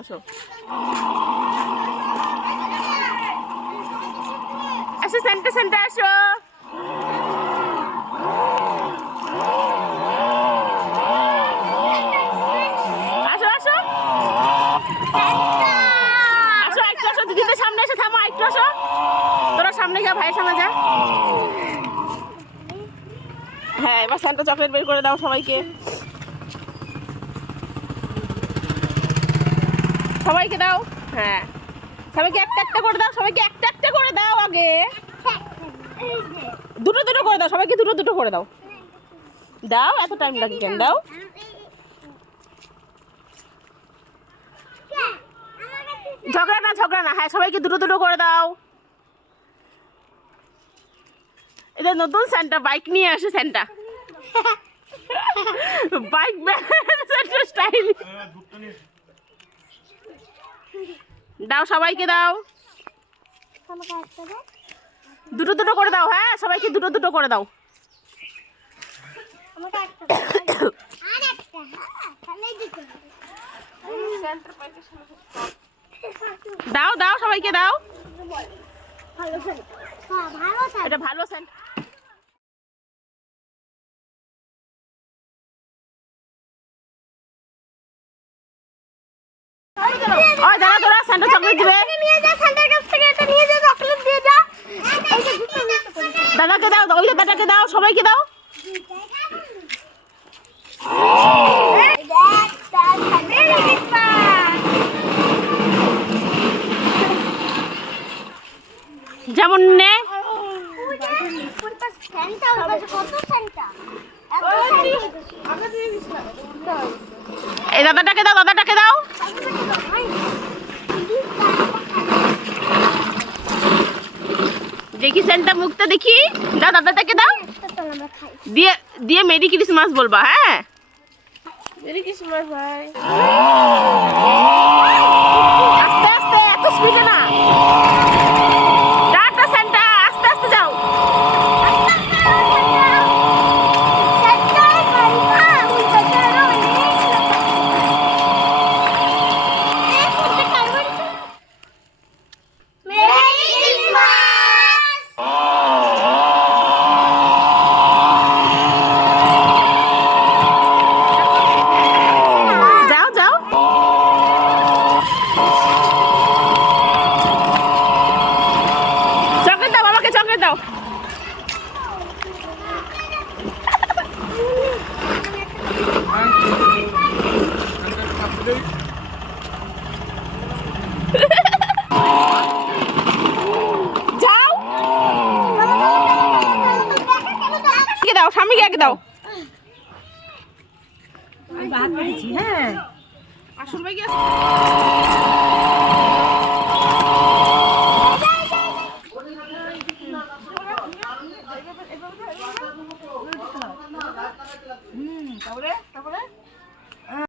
আসো আসো centre centre আসো। আসো আসো আসো একটু আসো, দিদিদের সামনে এসে থামো, একটু আসো। তোরা সামনে যা, ভাইয়ের সামনে যা। হ্যাঁ, এবার স্যান্টা চকলেট বের করে দাও সবাইকে। সবাইকে দাও। হ্যাঁ, সবাইকে একটা একটা করে দাও, সবাইকে একটা একটা করে দাও। আগে দুটো দুটো করে দাও, সবাইকে দুটো দুটো করে দাও। দাও, এত টাইম লাগে কেন? দাও। ঝগড়া না ঝগড়া না, হ্যাঁ সবাইকে দুটো দুটো করে দাও। এটা নতুন স্যান্টা, বাইক নিয়ে আসে স্যান্টা। Bike Santa style. দাও, সবাইকে দাও। দুটো দুটো করে দাও। হ্যাঁ, সবাইকে দুটো দুটো করে দাও। দাও দাও, সবাইকে দাও। এটা ভালো স্যান্টা। ওই দাঁড়া দাঁড়া, স্যান্টা চকলেট দিবে। দাদাকে দাও, ওই দাদাকে দাও, সবাইকে দাও। যেমন নে এই দাদাটাকে দাও, দাদাটাকে দাও। দেখি সেন্টা মুখটা দেখি। দাও, দাদাটাকে দাও। দিয়ে দিয়ে মেরি ক্রিসমাস বলবা। হ্যাঁ, মেরি ক্রিসমাস ভাই। আস্তে আস্তে, এত স্পিডে না। টাটা সেন্টা, আস্তে আস্তে যাও। দাও। যাও, দাও স্বামীকে আগে দাও। হ্যাঁ, আসল ভাই